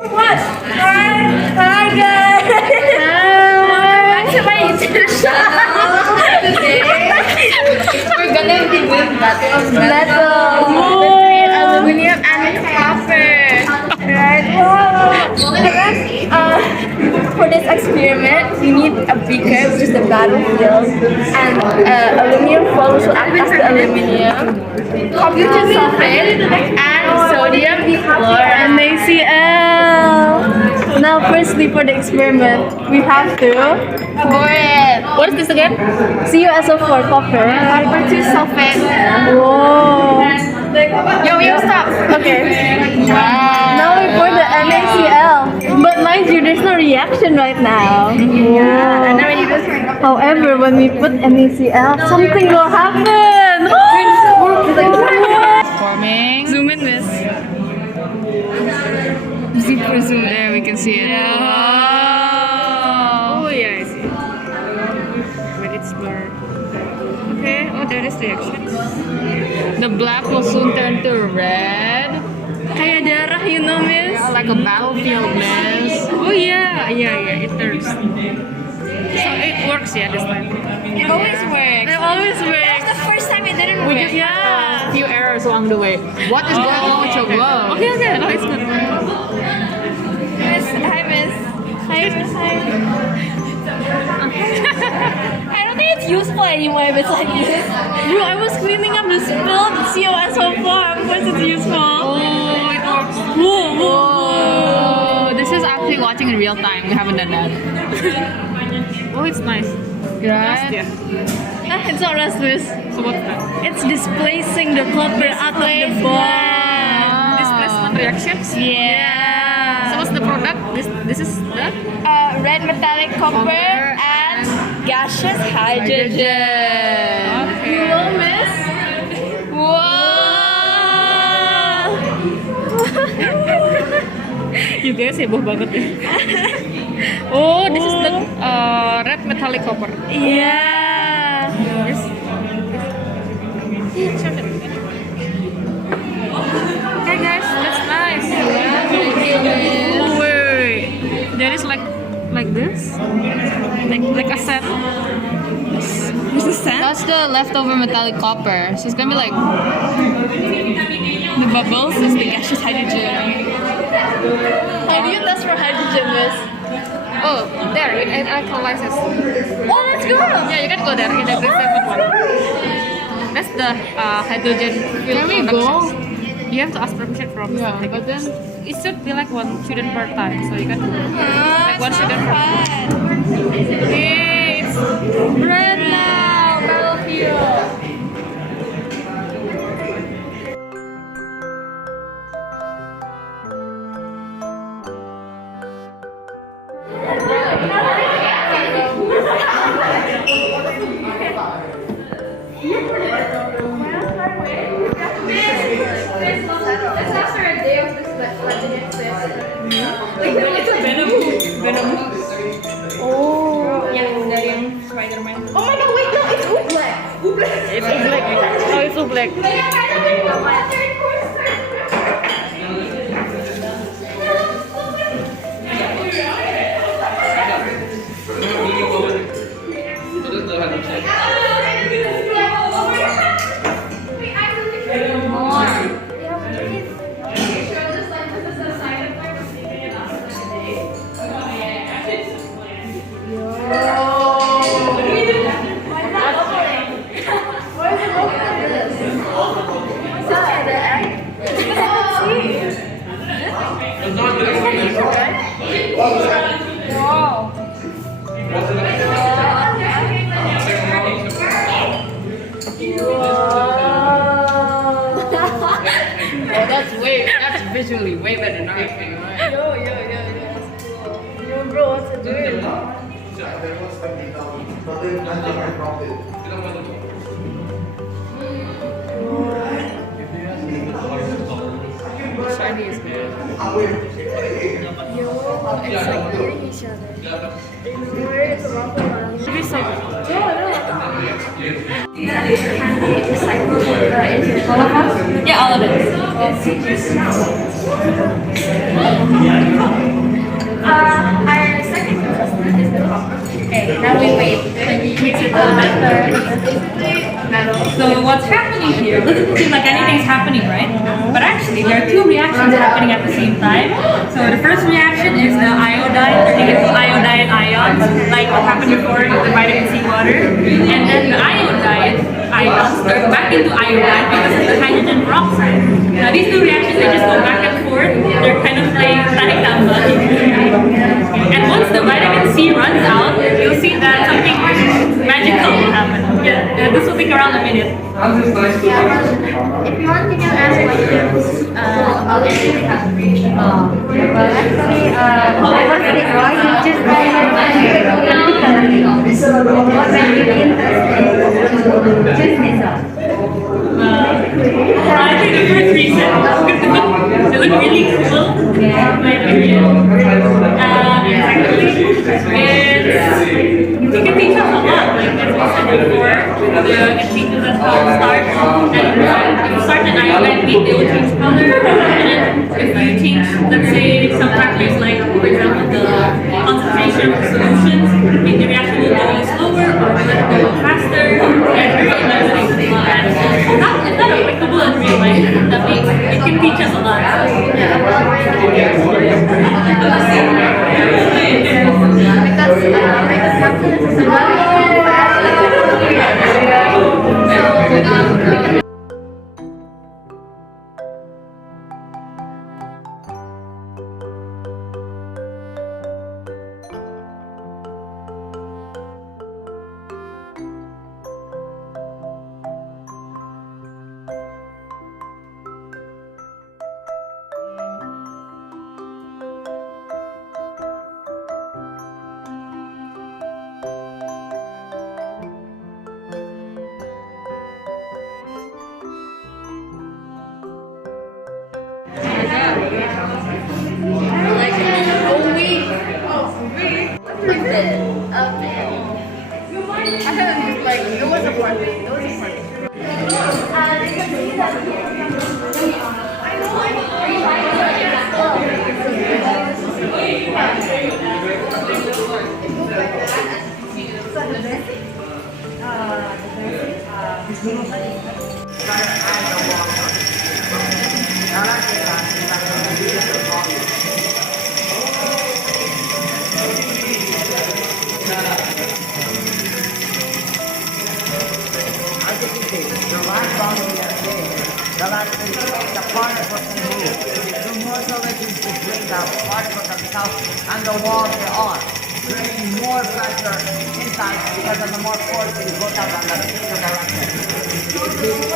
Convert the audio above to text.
What? Hi guys! Welcome back to my YouTube channel. Today, we're gonna be doing aluminum and copper. Right? For this experiment, we need a beaker, which is the battlefield, and aluminum foil, which will act as the aluminum, computer sulfate, and sodium chloride. NaCl. Now, firstly, for the experiment, we have to pour it. What is this again? CuSO4 copper. Copper sulfate. Whoa. Yo, stop. Okay. Wow. Now we pour the NaCl. But mind you, there's no reaction right now. Yeah. And then when you just however, when we put NaCl, something will happen. Forming. Zoom in, miss. Super zoom. There we can see it. Yeah. Oh yeah, I see. But it's blurred. Okay. Oh, there is reaction. The black will soon turn to red. Kayak darah, you know, miss. Yeah, like a battlefield, miss. Oh yeah, it turns. So it works, yeah, this time. It always works. It always works. The first time it didn't We work. just had a few errors along the way. What is going on with your glove? Okay, no, it's good. Miss, hi, Miss. Hi. I don't think it's useful anymore if it's like this. Bro, I was cleaning up the spilled CuSO4. Of course it's useful. Oh, it works. Whoa. This is actually watching in real time. We haven't done that. Oh, it's nice. Right? Yeah. It's not rasmus. So what's that? It's displacing the copper out of the bond. Displacement reactions. Yeah. So what's the product? This is the Red metallic copper and gaseous hydrogen. Okay. You will miss. You guys heboh banget ya. Oh, this is the red metallic copper. Yeah. Okay guys, that's nice. Oh, wait. There is like this, like a set. There's a scent. That's the leftover metallic copper. So it's gonna be like The bubbles is the gaseous hydrogen. How do you test for hydrogen, miss? oh, there it electrolyzes. Oh, let's go. Yeah, you can go there in the seventh one. That's the hydrogen fuel Can we productions. go? You have to ask permission from Yeah, but but then it should be like one student per time, so you can do like one student per time. Hey, it's red now, battlefield. Oh my god, wait, no, it's oobleck. It's black. Oh, it's so black. That's visually way better than our thing, right? Yo, bro, what's it doing? Shiny is good. Yo, it's like eating each other. Where is the rubber one? Should be so good. Yeah, all of it. So what's happening here doesn't seem like anything's happening, right? But actually, there are two reactions happening at the same time. So the first reaction is the iodine turning into iodine ions, like what happened before with the vitamin C water. And then the iodine ions turn back into iodine because of the hydrogen peroxide. Now these two reactions, they just go back and forth. They're kind of playing static tamba. And once the vitamin C runs out, you'll see that something magical will happen. Yeah, this will take around a minute. If you want, you can ask questions. Actually, why you just I think the first reason they look really cool. My opinion. Secondly, you can teach us a lot. Like as we said before, it teaches us how to start. And if you start an iodine meat, they will change color. And then if you change, let's say, some factors like, for example, the concentration of the solutions, maybe the reaction will go slower or will it go faster. And very interesting. And it's not applicable in real life. That means it can teach us a lot. The particles can move. The more so it is to bring the particles themselves and the walls they are, creating more pressure inside because of the more force it goes out on the direction.